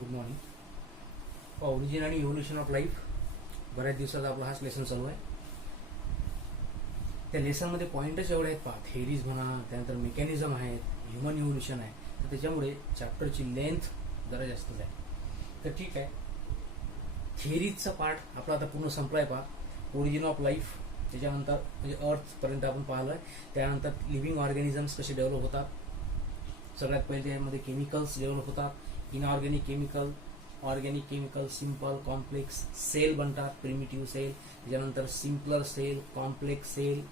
Good morning. Origin आणि evolution of life बऱ्याच दिवसाचा आपला हाच लेसन चालू आहे. त्या लेसनमध्ये पॉईंटच एवढे आहेत पहा, थेरीज म्हणा, त्यानंतर मेकॅनिझम आहेत, ह्युमन इव्होल्युशन आहे, तर त्याच्यामुळे चॅप्टरची लेंथ जरा जास्तच आहे. तर ठीक आहे, थिअरीजचा पार्ट आपला आता पूर्ण संपला आहे पहा. ओरिजिन ऑफ लाईफ, त्याच्यानंतर म्हणजे अर्थपर्यंत आपण पाहिलं आहे. त्यानंतर लिव्हिंग ऑर्गॅनिझम्स कसे डेव्हलप होतात, सगळ्यात पहिले त्यामध्ये केमिकल्स डेव्हलप होतात, inorganic chemical, organic chemical, simple, complex cell बनतात, प्रिमिटिव्ह सेल, त्याच्यानंतर सिम्पलर सेल, कॉम्प्लेक्स सेल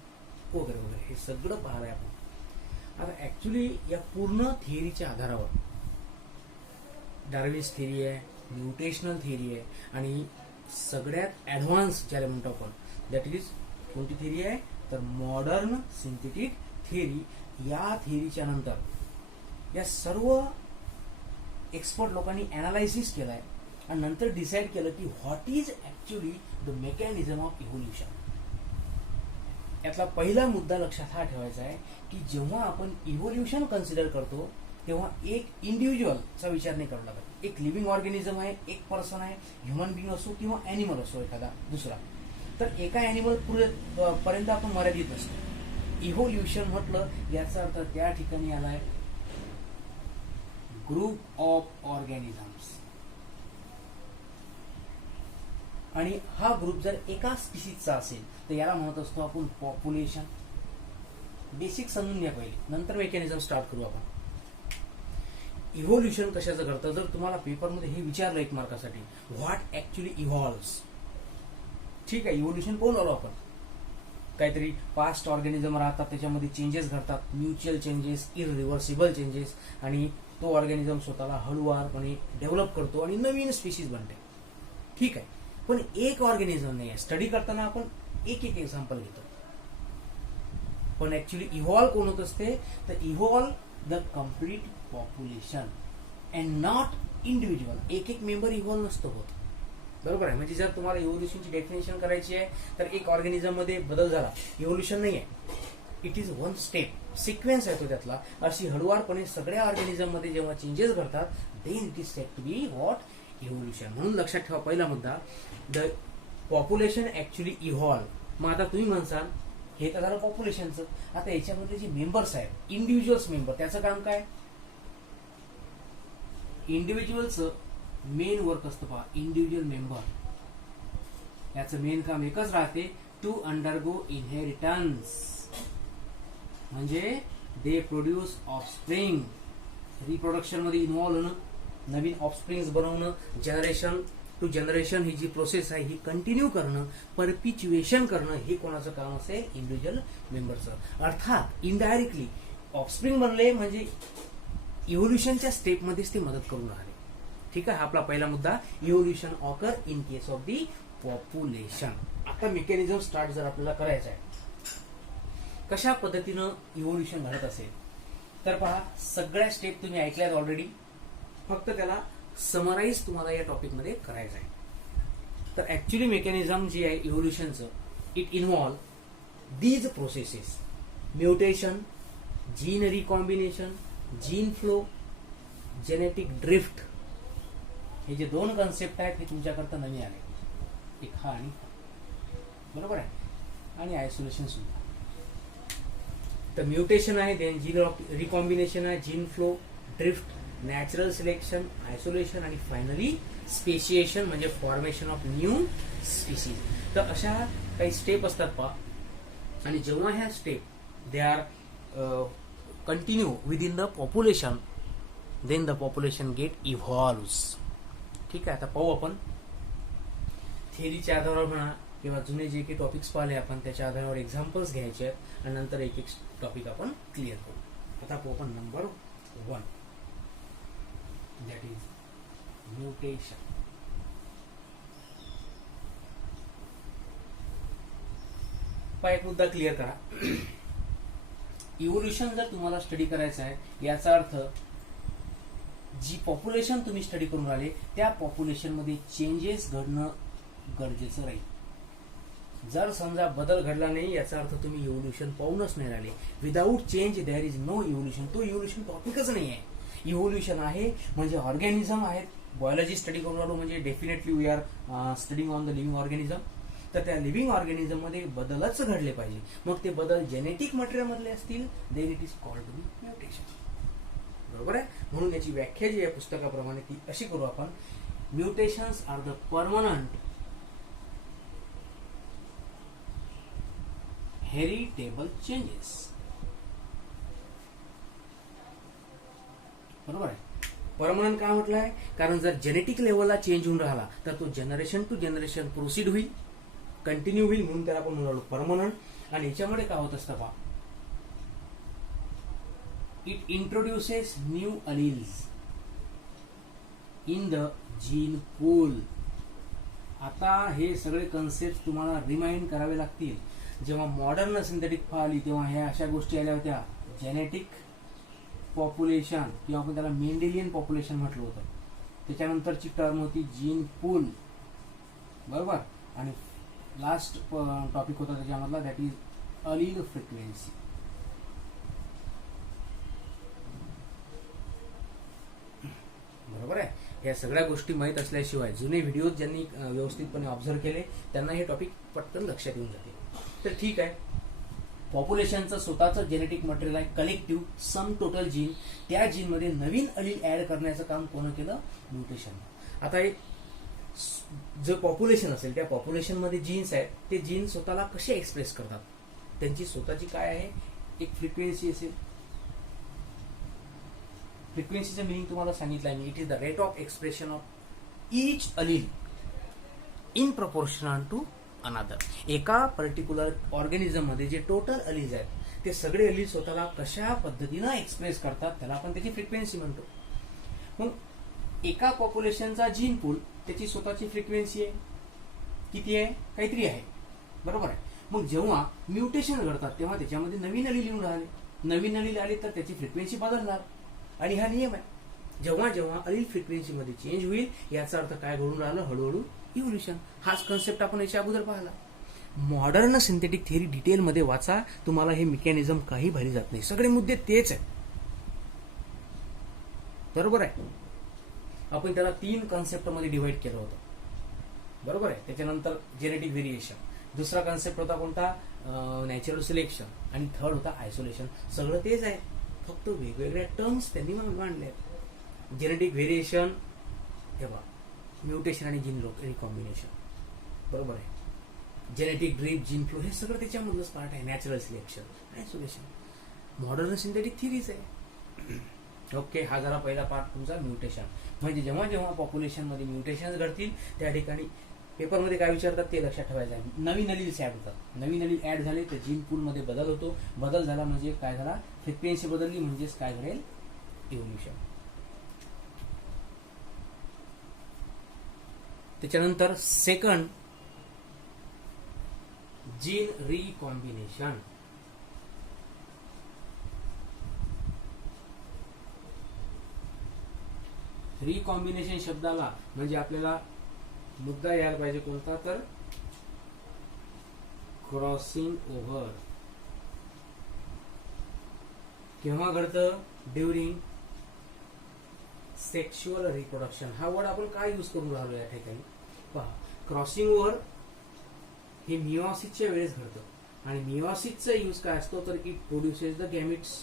वगैरे वगैरे, हे सगळं पाहणार आहे आपण. आता ऍक्च्युली या पूर्ण थिअरीच्या आधारावर डार्विन्स थिअरी आहे, म्युटेशनल थिअरी आहे, आणि सगळ्यात ऍडव्हान्स ज्याला म्हणतो आपण, दॅट इज कोणती थिअरी आहे तर मॉडर्न सिंथेटिक थिअरी. या थिअरीच्या नंतर या सर्व एक्सपर्ट लोकांनी अनालायसिस केलाय आणि नंतर डिसाईड केलं की what is actually the mechanism of evolution. यातला पहिला मुद्दा लक्षात हा ठेवायचा आहे की जेव्हा आपण इव्होल्युशन कन्सिडर करतो तेव्हा एक इंडिव्हिज्युअलचा विचार नाही करावा लागत. एक लिव्हिंग ऑर्गॅनिझम आहे, एक पर्सन आहे, ह्युमन बिंग असो किंवा अॅनिमल असो एखादा दुसरा, तर एका अॅनिमल पर्यंत आपण मर्यादित असतो. इव्होल्युशन म्हटलं याचा अर्थ त्या ठिकाणी आलाय ग्रुप ऑफ ऑर्गॅनिझम्स, आणि हा ग्रुप जर एका स्पीसीजचा असेल तर याला म्हणत असतो आपण पॉप्युलेशन. बेसिक समजून घ्या पहिले, नंतर मेकॅनिझम स्टार्ट करू आपण. इव्होल्युशन कशाचं करतं, जर तुम्हाला पेपरमध्ये हे विचारलं एक मार्कासाठी, व्हॉट ऍक्च्युली इव्हॉल्व्स. ठीक आहे, इव्होल्युशन कोण आलो आपण, काहीतरी पास्ट ऑर्गॅनिझम राहतात, त्याच्यामध्ये चेंजेस घडतात, म्युच्युअल चेंजेस, इररिव्हर्सिबल चेंजेस, आणि तो ऑर्गॅनिझम स्वतःला हळूवारपणे डेव्हलप करतो आणि नवीन स्पीशीज बनते. ठीक आहे, पण एक ऑर्गॅनिझम नाही आहे. स्टडी करताना आपण एक एक एक्झाम्पल घेतो, पण ऍक्च्युली इव्हॉल्व कोण होत असते तर evolve the complete population and not individual. एक एक मेंबर इव्हॉल्व नसतो होत, बरोबर आहे. म्हणजे जर तुम्हाला इव्होल्युशनची डेफिनेशन करायची आहे तर एक ऑर्गॅनिझम मध्ये बदल झाला, इव्होल्युशन नाही आहे. It is one step, sequence आहे तो त्यातला. अशी हळूवारपणे सगळ्या ऑर्गॅनिझम मध्ये जेव्हा चेंजेस घडतात then it is said to be what evolution. म्हणून लक्षात ठेवा पहिला मुद्दा, द पॉप्युलेशन ऍक्च्युली इव्हॉल्व. मग आता तुम्ही म्हणसाल हे तर झालं पॉप्युलेशनचं, आता याच्यामध्ये जे मेंबर्स आहेत इंडिव्हिज्युअल्स मेंबर, त्याचं काम काय. इंडिव्हिज्युअलचं मेन वर्क असतं पहा, इंडिव्हिज्युअल मेंबर याचं मेन काम एकच राहते, टू अंडरगो इनहेरिटन्स, म्हणजे दे प्रोड्यूस ऑफस्प्रिंग. रिप्रोडक्शन मध्ये इन्व्हॉल्व होणं, नवीन ऑफस्प्रिंग्स बनवणं, जनरेशन टू जनरेशन ही जी प्रोसेस आहे ही कंटिन्यू करणं, परपिच्युएशन करणं, हे कोणाचं काम असेल, इंडिव्हिज्युअल मेंबरचं. अर्थात इनडायरेक्टली ऑफस्प्रिंग बनले म्हणजे इव्होल्युशनच्या स्टेपमध्येच ते मदत करून राहिले. ठीक आहे, हा आपला पहिला मुद्दा, evolution occur in case of the population. आता मेकॅनिझम स्टार्ट जर आपल्याला करायचं आहे, कशा पद्धतीनं इव्होल्युशन घडत असेल तर पहा, सगळ्या स्टेप तुम्ही ऐकल्यात ऑलरेडी, फक्त त्याला समराईज तुम्हाला या टॉपिकमध्ये करायचं आहे. तर ऍक्च्युली मेकॅनिझम जे आहे इव्होल्युशनचं, it involve these processes: mutation, gene recombination, gene flow, genetic drift. हे जे दोन कन्सेप्ट आहेत हे तुमच्याकरता नवीन आले, एक हा आणि बरोबर आहे, आणि आयसोलेशन सुद्धा. तर म्युटेशन आहे, देन जीन रिकॉम्बिनेशन आहे, gene flow, drift, natural selection, isolation, आणि फायनली स्पेशिएशन म्हणजे फॉर्मेशन ऑफ न्यू स्पीसीज. तर अशा काही स्टेप असतात पहा, आणि जेव्हा ह्या step they are continue within the population, then the population get evolves. ठीक आहे, आता पाहू आपण थिअरीच्या आधारावर म्हणा किंवा जुने जे काही टॉपिक्स पाहिले आपण त्याच्या आधारावर एक्झाम्पल्स घ्यायचे आहेत, आणि नंतर एक एक टॉपिक आपण क्लिअर करू. आता पाहू आपण नंबर 1, दॅट इज म्युटेशन. एक मुद्दा क्लिअर करा, इव्होल्युशन जर तुम्हाला स्टडी करायचं आहे याचा अर्थ जी पॉप्युलेशन तुम्ही स्टडी करून राहिले त्या पॉप्युलेशन मध्ये चेंजेस घडणं गरजेचं राहील. जर समजा बदल घडला नाही याचा अर्थ तुम्ही इव्होल्युशन पाहूनच नाही राहिले. Without change there is no evolution. तो इव्होल्युशन टॉपिकच नाही आहे. इव्होल्युशन आहे म्हणजे ऑर्गॅनिझम आहेत, बायोलॉजी स्टडी करून आलो म्हणजे definitely we are studying on the living organism. तर त्या लिव्हिंग ऑर्गॅनिझम मध्ये बदलच घडले पाहिजे. मग ते बदल जेनेटिक मटेरियल मधले असतील then it is called to be mutation. बरोबर आहे. म्हणून याची व्याख्या जी आहे पुस्तकाप्रमाणे ती अशी करू आपण, mutations are the permanent heritable changes. बरोबर आहे. परमनंट काय म्हटलंय, कारण जर जेनेटिक लेवलला चेंज होऊन राहिला तर तो जनरेशन टू जनरेशन प्रोसीड होईल, कंटिन्यू होईल, म्हणून त्याला आपण म्हणालो परमनंट. आणि याच्यामध्ये काय होत असतं पहा, it introduces new alleles in the gene pool. आता हे सगळे कन्सेप्ट तुम्हाला रिमाइंड करावे लागतील. जेव्हा मॉडर्न सिंथेटिक आली तेव्हा ह्या अशा गोष्टी आल्या होत्या, जेनेटिक पॉप्युलेशन किंवा आपण त्याला मेंडेलियन पॉप्युलेशन म्हटलं होतं. त्याच्यानंतरची टर्म होती जीन पूल. बरोबर. आणि लास्ट टॉपिक होता त्याच्यामधला, दॅट इज अलील फ्रिक्वेन्सी. बरोबर आहे. या सगळ्या गोष्टी माहीत असल्याशिवाय जुने व्हिडिओ ज्यांनी व्यवस्थितपणे ऑब्झर्व केले त्यांना हे टॉपिक पटकन लक्षात येऊन जाते. तर ठीक आहे, पॉप्युलेशनचं स्वतःचं जेनेटिक मटेरियल आहे, कलेक्टिव्ह सम टोटल जीन. त्या जीनमध्ये नवीन अलील ऍड करण्याचं काम कोण केलं, म्युटेशन. आता एक जे पॉप्युलेशन असेल त्या पॉप्युलेशनमध्ये जीन्स आहेत, ते जीन स्वतःला कसे एक्सप्रेस करतात, त्यांची स्वतःची काय आहे, एक फ्रिक्वेन्सी असेल. फ्रिक्वेन्सीचं मिनिंग तुम्हाला सांगितलं आहे मी. It is the rate of expression of each allele in proportional to another. एका पर्टिक्युलर ऑर्गॅनिझम मध्ये जे टोटल अलीज आहेत ते सगळे अलीज स्वतःला कशा पद्धतीनं एक्सप्रेस करतात त्याला आपण त्याची फ्रिक्वेन्सी म्हणतो. मग एका पॉप्युलेशनचा जीन पूल त्याची स्वतःची फ्रिक्वेन्सी आहे, किती आहे, काहीतरी आहे. बरोबर आहे. मग जेव्हा म्युटेशन घडतात तेव्हा त्याच्यामध्ये नवीन अलील येऊन राहिले, नवीन अलील आली तर त्याची फ्रिक्वेन्सी बदलणार. आणि हा नियम आहे. जेव्हा जेव्हा अलील फ्रिक्वेन्सीमध्ये चेंज होईल याचा अर्थ काय घडून राहिलं, हळूहळू इव्होल्युशन. हाच कन्सेप्ट आपण याच्या अगोदर पाहिला. मॉडर्न सिंथेटिक थिअरी डिटेलमध्ये वाचा, तुम्हाला हे मेकॅनिझम काही भारी जात नाही. सगळे मुद्दे तेच आहेत. बरोबर आहे. आपण त्याला 3 कन्सेप्टमध्ये डिवाइड केलं होतं. बरोबर आहे. त्याच्यानंतर जेनेटिक व्हेरिएशन, दुसरा कन्सेप्ट होता कोणता, नॅचरल सिलेक्शन, आणि थर्ड होता आयसोलेशन. सगळं तेच आहे, फक्त वेगवेगळ्या टर्म्स त्यांनी मांडले. जेनेटिक व्हेरिएशन, तेव्हा म्युटेशन आणि जीन रिकॉम्बिनेशन. बरोबर आहे. जेनेटिक ड्रिफ्ट, जीन फ्लो, हे सगळं त्याच्यामधलंच पार्ट आहे. Natural selection, isolation, modern synthetic theories आहे. ओके. हा झाला पहिला पार्ट तुमचा म्युटेशन. म्हणजे जेव्हा जेव्हा पॉप्युलेशनमध्ये म्युटेशन घडतील त्या ठिकाणी पेपरमध्ये काय विचारतात ते लक्षात ठेवायचं आहे. नवीन अलील्स ऍड होतात. नवीन अलील ऍड झाले तर जीन पूलमध्ये बदल होतो. बदल झाला म्हणजे काय झाला, फ्रिक्वेन्सी बदलली म्हणजेच काय घडेल, इव्होल्युशन. त्याच्यानंतर सेकंड, जीन रिकॉम्बिनेशन. रिकॉम्बिनेशन शब्दाला म्हणजे आपल्याला मुद्दा यायला पाहिजे कोणता, तर क्रॉसिंग ओव्हर. केव्हा घडतं, ड्युरिंग सेक्शुअल रिप्रोडक्शन. हा वर्ड आपण काय यूज करून राहिलो या ठिकाणी पहा. क्रॉसिंग ओव्हर हे मिओसिसच्या वेळेस घडतं. आणि मिओसिसचा यूज काय असतो, तर इट प्रोड्युसेस द गॅमिट्स.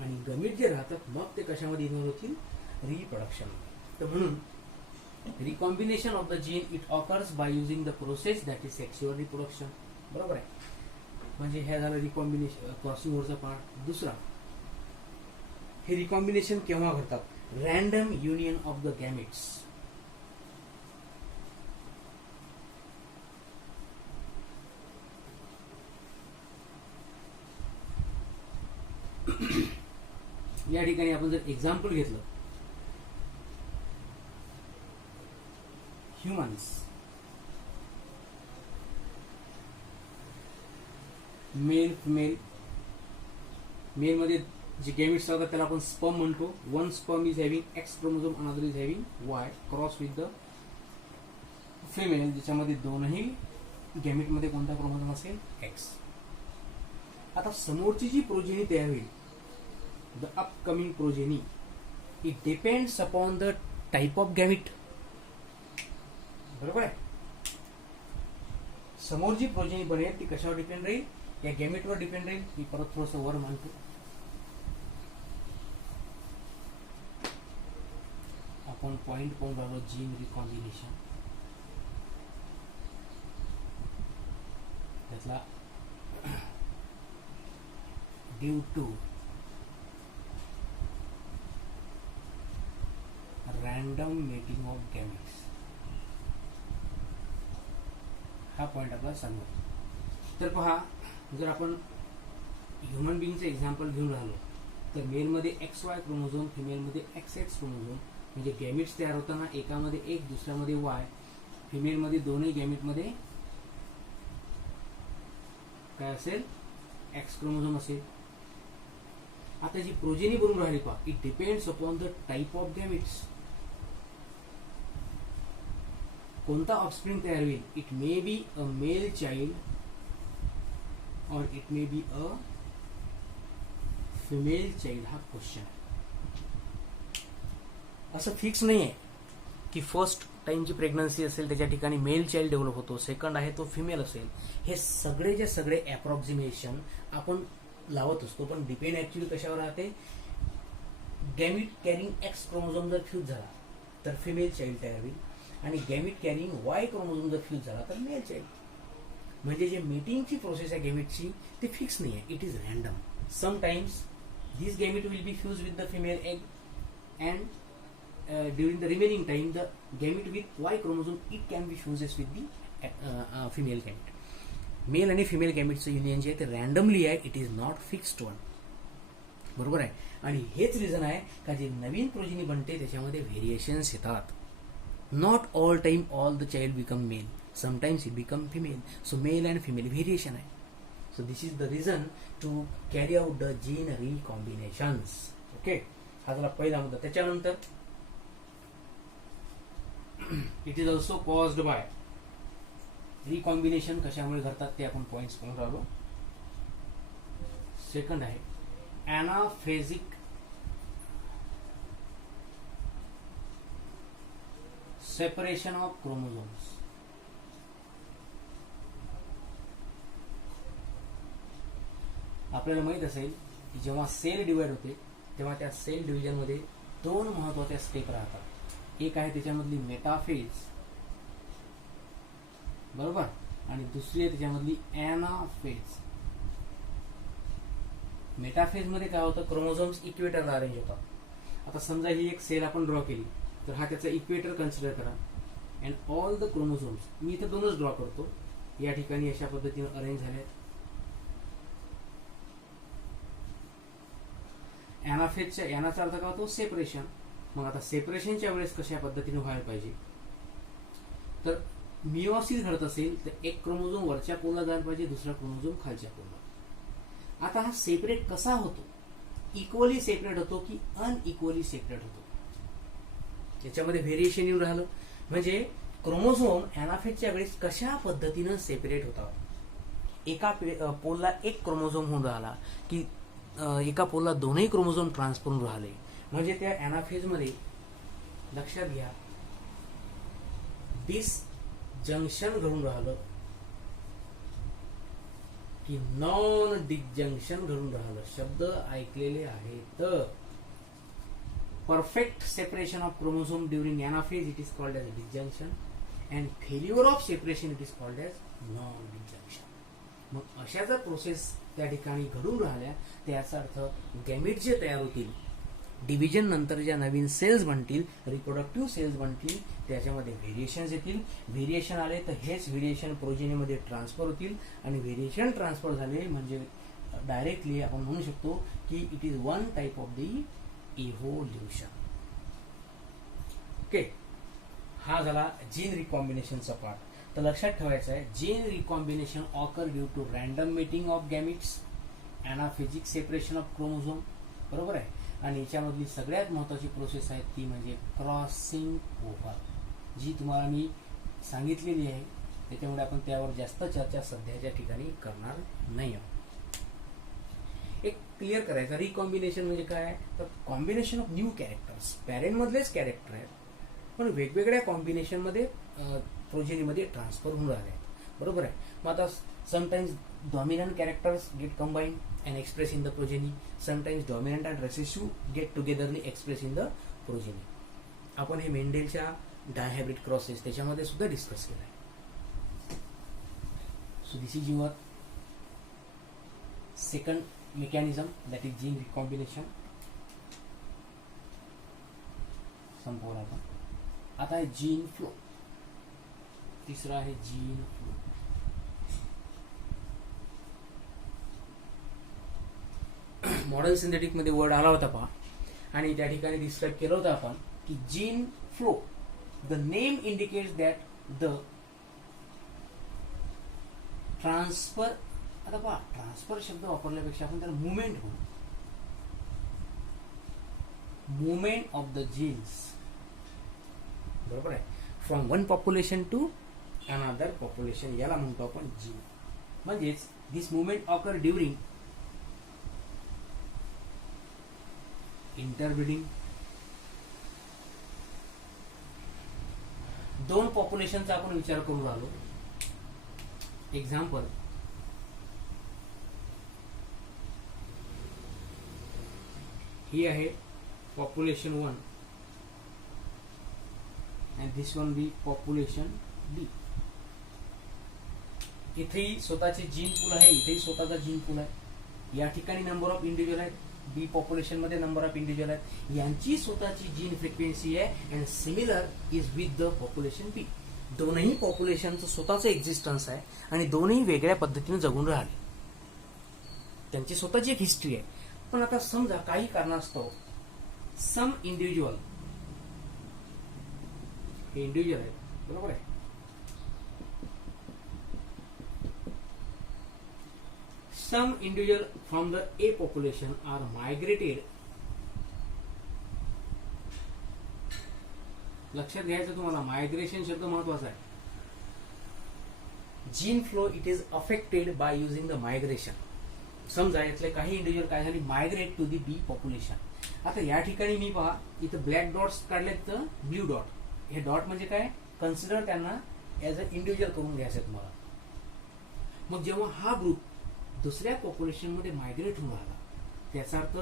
आणि गॅमिट जे राहतात मग ते कशामध्ये इन्व्हॉल्व होतील, रिप्रोडक्शन. तर म्हणून recombination of the gene it occurs by using the process that is sexual reproduction. बरोबर आहे. म्हणजे हे झालं रिकॉम्बिनेशन, क्रॉसिंग ओव्हरचा पार्ट. दुसरा, हे रिकॉम्बिनेशन केव्हा घडतात, रॅन्डम युनियन ऑफ द गॅमिट्स. या ठिकाणी आपण जर एक्झाम्पल घेतलं, ह्युमन्स, मेल फिमेल, मेल मध्ये जे गॅमिट्स असतात त्याला आपण स्पर्म म्हणतो. One sperm is having x chromosome, another is having Y, cross with the female, ज्याच्यामध्ये दोनही गॅमिट मध्ये कोणता क्रोमोझोम असेल, एक्स. आता समोरची जी प्रोजेनी तयार होईल, the upcoming progeny, it depends upon the type of gamete. बरोबर आहे. समोर जी प्रोजेनी बनेल ती कशावर डिपेंड राहील, या गॅमिटवर डिपेंड राहील. मी परत थोडंसं वर मानतो. आपण पॉइंट पाहून राहिलो जीन रिकॉम्बिनेशन. त्यातला due to random mating of gametes हा पॉइंट आपला सांगतो. तर पहा, जर आपण ह्युमन बिंगचं एक्झाम्पल घेऊन राहिलो तर मेलमध्ये XY क्रोमोझोम, फिमेलमध्ये XX क्रोमोझोम, म्हणजे गॅमिट्स तयार होताना एकामध्ये एक, दुसऱ्यामध्ये Y, फिमेलमध्ये दोन्ही गॅमिटमध्ये काय असेल, X क्रोमोझोम असेल. आता जी प्रोजेनी बनून राहिली पहा, it depends upon the type of gametes. कोणता ऑफस्प्रिंग तयार होईल, it may be a male child और it may be a female child. हा क्वेश्चन आहे. असं फिक्स नाही आहे की फर्स्ट टाइमची प्रेग्नन्सी असेल त्याच्या ठिकाणी मेल चाइल्ड डेव्हलप होतो, सेकंड आहे तो फिमेल असेल. हे सगळे सगळे अप्रॉक्सिमेशन आपण लावत असतो, पण डिपेंड ऍक्च्युली कशावर राहते. गॅमिट कॅरिंग X क्रोमोझोम जर फ्यूज झाला तर फिमेल चाइल्ड तयार होईल, आणि गॅमिट कॅरिंग Y क्रोमोझोम जर फ्यूज झाला तर मेल चाइल्ड. म्हणजे जे मीटिंगची प्रोसेस आहे गॅमिटची ती फिक्स नाही आहे, it is random. Sometimes this gamete will be fuse with the female egg and during the remaining time the gamete with Y chromosome it can be fuses with the female gamete. Male आणि female गॅमिटचं union जे आहे ते randomly आहे, it is not fixed one. बरोबर आहे. आणि हेच रिझन आहे का जे नवीन प्रोजेनी बनते त्याच्यामध्ये व्हेरिएशन्स येतात. Not all time all the child become male, sometimes it become female. So male and female variation आहे. So this is the reason to carry out the gene recombinations. Okay, हा झाला पहिला मुद्दा. त्याच्यानंतर it is also caused by, recombination कशामुळे घडतात ते आपण पॉइंट्स म्हणून राहिलो. सेकंड आहे ॲनाफेजिक सेपरेशन ऑफ क्रोमोझोम्स. आपल्याला माहित असेल की जेव्हा सेल डिवाइड होते तेव्हा त्या सेल डिव्हिजन मध्ये दोन महत्वाच्या स्टेप राहतात. एक आहे त्याच्यामधली मेटाफेज, बरोबर, आणि दुसरी आहे त्याच्यामधली ॲनाफेज. मेटाफेज मध्ये काय होतं, क्रोमोझोम्स इक्वेटरला अरेंज होतात. आता समजा ही एक सेल आपण ड्रॉ केली तर हा त्याचा इक्वेटर कन्सिडर करा अँड ऑल द क्रोमोझोम्स, मी इथं दोनच ड्रॉ करतो, या ठिकाणी अशा पद्धतीने अरेंज झाले. ॲनाफेजच्या यानाचा अर्थ काय होतो, सेपरेशन. मग आता सेपरेशनच्या वेळेस कशा पद्धतीने व्हायला पाहिजे, तर मिओसिस घडत असेल तर एक क्रोमोझोम वरच्या पोलला जायला पाहिजे, दुसरा क्रोमोझोम खालच्या पोलला. आता हा सेपरेट कसा होतो, इक्वली सेपरेट होतो की अनइक्वली सेपरेट होतो, याच्यामध्ये व्हेरिएशन येऊन राहिलं. म्हणजे क्रोमोझोम ॲनाफेजच्या वेळेस कशा पद्धतीनं सेपरेट होतात. एका पोलला एक क्रोमोझोम होऊन राहिला की एका पोलला दोनही क्रोमोझोम ट्रान्सफर होऊन राहिले. म्हणजे त्या ॲनाफेज मध्ये लक्षात घ्या डिसजंक्शन घडून राहिलं की नॉन डिसजंक्शन घडून राहिलं. शब्द ऐकलेले आहेत. Perfect separation of chromosome during anaphase it is called as disjunction and failure of separation it is called as non disjunction. मग अशा जर प्रोसेस त्या ठिकाणी घडून राहिल्या तर याचा अर्थ गॅमिट जे तयार होतील, डिव्हिजन नंतर ज्या नवीन सेल्स बनतील, रिप्रोडक्टिव्ह सेल्स बनतील, त्याच्यामध्ये व्हेरिएशन्स येतील. व्हेरिएशन आले तर हेच व्हेरिएशन प्रोजेनीमध्ये ट्रान्सफर होतील आणि व्हेरिएशन ट्रान्सफर झाले म्हणजे डायरेक्टली आपण म्हणू शकतो की it is one type of the evolution. Okay, हा झाला जीन रिकॉम्बिनेशनचा पार्ट. तर लक्षात ठेवायचं आहे gene recombination occur due to random mating of gametes, anaphasic separation of chromosome, बरोबर आहे. आणि याच्यामधली सगळ्यात महत्वाची प्रोसेस आहे ती म्हणजे क्रॉसिंग ओव्हर, जी तुम्हाला मी सांगितलेली आहे. त्याच्यामुळे आपण त्यावर जास्त चर्चा सध्याच्या ठिकाणी करणार नाही आहोत. एक क्लिअर करायचा. रिकॉम्बिनेशन म्हणजे काय, तर combination of new characters. Parent मधलेच कॅरेक्टर आहेत पण वेगवेगळ्या कॉम्बिनेशन मध्ये प्रोजेनीमध्ये ट्रान्सफर होऊन राहिले आहेत. बरोबर आहे. मग आता sometimes dominant characters get combined and express in the progeny. Sometimes dominant and recessive get togetherly express in the progeny. आपण हे मेंडेलच्या डायहायब्रिड क्रॉसेस त्याच्यामध्ये सुद्धा डिस्कस केलं आहे. So this is your second mechanism, that is gene recombination. संपवला आपण. आता आहे जीन फ्लो. तिसरा आहे जीन फ्लो. मॉडर्न सिंथेटिक मध्ये वर्ड आला होता पहा आणि त्या ठिकाणी डिस्क्राईब केलं होतं आपण की gene flow, the name indicates that the transfer. आता पहा ट्रान्सफर शब्द वापरल्यापेक्षा आपण त्याला मुवमेंट म्हणू. Movement of the genes. बरोबर आहे. From one population to another population, याला म्हणतो आपण जीन. म्हणजेच this movement occur during interbreeding. दोन पॉप्युलेशनचा आपण विचार करून राहिलो. एक्झाम्पल, ही आहे population 1 and this one be population B. इथेही स्वतःचे जीन पूल आहे, इथेही स्वतःचा जीन पूल आहे. या ठिकाणी नंबर ऑफ इंडिव्हिज्युअल आहेत, बी पॉप्युलेशन मध्ये नंबर ऑफ इंडिव्हिज्युअल आहेत. यांची स्वतःची जीन फ्रिक्वेन्सी आहे and similar is with the population B. दोनही पॉप्युलेशनचं स्वतःचं एक्झिस्टन्स आहे आणि दोनही वेगळ्या पद्धतीने जगून राहिले. त्यांची स्वतःची एक हिस्ट्री आहे. पण आता समजा काही कारणास्तव सम इंडिव्हिज्युअल, हे इंडिव्हिज्युअल आहे, बरोबर आहे, some individual from the A population are migrated. लक्षात घ्यायचं तुम्हाला, मायग्रेशन शब्द महत्वाचा आहे. Gene flow it is affected by using the migration. समजा यातले काही इंडिव्हिज्युअल काय झाले, migrate to the b population. आता या ठिकाणी मी पहा इथं ब्लॅक डॉट्स काढलेत तर ब्ल्यू डॉट. हे डॉट म्हणजे काय, कन्सिडर त्यांना ऍज अ इंडिव्हिज्युअल करून घ्यायचं तुम्हाला. मग जेव्हा हा ग्रुप दुसऱ्या पॉप्युलेशन मध्ये मायग्रेट होऊन राहिला, त्याचा अर्थ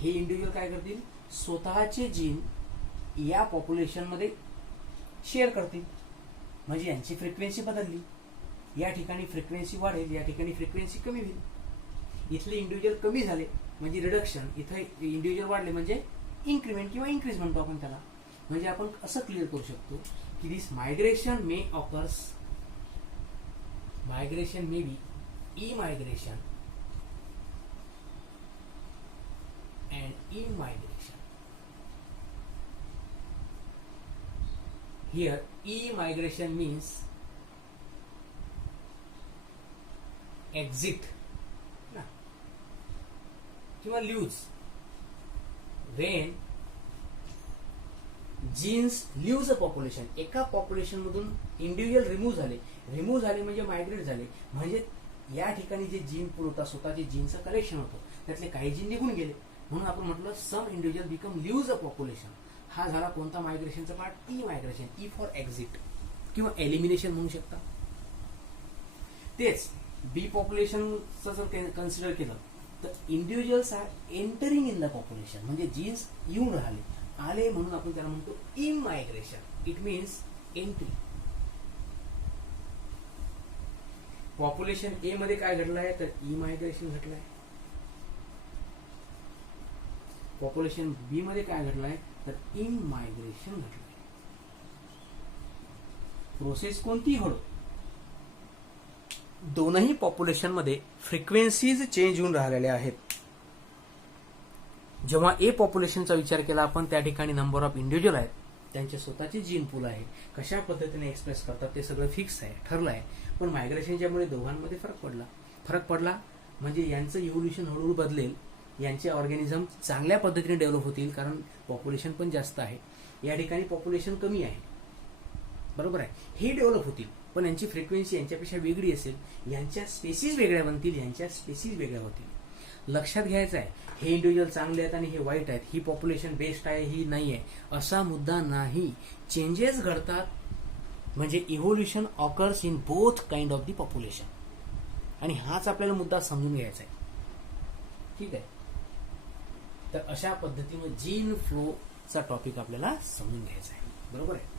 हे इंडिव्हिज्युअल काय करतील, स्वतःचे जीन या पॉप्युलेशन मध्ये शेअर करतील. म्हणजे यांची फ्रिक्वेन्सी बदलली. या ठिकाणी फ्रिक्वेन्सी वाढेल, या ठिकाणी फ्रिक्वेन्सी कमी होईल. इथले इंडिव्हिज्युअल कमी झाले म्हणजे रिडक्शन, इथे इंडिव्हिज्युअल वाढले म्हणजे इन्क्रीमेंट किंवा इन्क्रीज म्हणतो आपण त्याला. म्हणजे आपण असं क्लिअर करू शकतो की this migration may occurs, migration may be immigration and immigration. Here immigration means exit किंवा lose. When genes leaves a population, एका पॉप्युलेशन मधून इंडिव्हिज्युअल रिमूव्ह झाले म्हणजे मायग्रेट झाले. म्हणजे या ठिकाणी जे जीन पूल होता, स्वतःचे जीनचं कलेक्शन होतं, त्यातले काही जीन निघून गेले. म्हणून आपण म्हटलं some individual become leaves a population. हा झाला कोणता मायग्रेशनचा part, E migration. E for exit किंवा एलिमिनेशन म्हणू शकता. तेच बी पॉप्युलेशनचं जर कन्सिडर केलं तर individuals are entering in the population. म्हणजे जीन्स येऊन आले म्हणून आपण त्याला म्हणतो immigration. It means entry. Population A मध्ये काय घडलं आहे तर इमायग्रेशन घडलं आहे. पॉप्युलेशन बी मध्ये काय घडलं आहे तर इमायग्रेशन घडलं आहे. प्रोसेस कोणती घडो, दोनही पॉप्युलेशन मध्ये फ्रिक्वेन्सीज चेंज होऊन राहिलेल्या आहेत. जेव्हा ए पॉप्युलेशनचा विचार केला आपण, त्या ठिकाणी नंबर ऑफ इंडिव्हिज्युअल आहेत, त्यांचे स्वतःचे जीन पूल आहे, कशा पद्धतीने एक्सप्रेस करतात ते सगळं फिक्स आहे, ठरलं आहे. पण मायग्रेशनच्यामुळे दोघांमध्ये फरक पडला म्हणजे यांचं इव्होल्युशन हळूहळू बदलेल, यांचे ऑर्गॅनिझम चांगल्या पद्धतीने डेव्हलप होतील कारण पॉप्युलेशन पण जास्त आहे. या ठिकाणी पॉप्युलेशन कमी आहे, बरोबर आहे, हे डेव्हलप होतील पण यांची फ्रिक्वेन्सी यांच्यापेक्षा वेगळी असेल. यांच्या स्पेसीज वेगळ्या बनतील, यांच्या स्पेसीज वेगळ्या होतील. लक्षात घ्यायचं आहे. हे इंडिव्हिज्युअल चांगले आहेत आणि हे वाईट आहेत, ही पॉप्युलेशन बेस्ट आहे, ही नाही आहे, असा मुद्दा नाही. चेंजेस घडतात, म्हणजे evolution occurs in both kind of the population, आणि हाच आपल्याला मुद्दा समजून घ्यायचा आहे. ठीक आहे. तर अशा पद्धतीने जीन फ्लोचा टॉपिक आपल्याला समजून घ्यायचा आहे. बरोबर आहे.